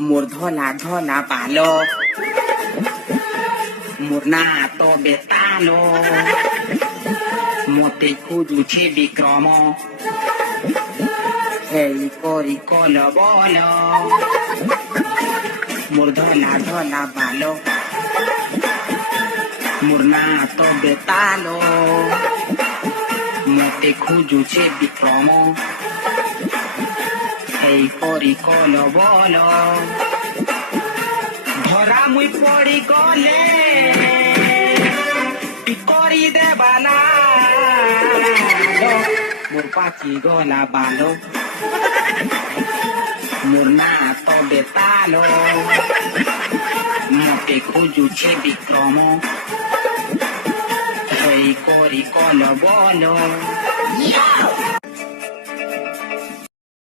মোর ধলা ধলা বালো মোর না তো বেতালো মতে খুঁজুছে বিক্রম এই করি কল বল মোর ধলা ধলা বালো মোর না তো বেতালো মতে খুঁজুছে বিক্রম এই করি কল বল ধরা মুই পড়ি গলে করি দেবানা মোর পাচি গলা বালো মোর না তবে তালো মতে খুঁজুছে বিক্রম এই করি কল বল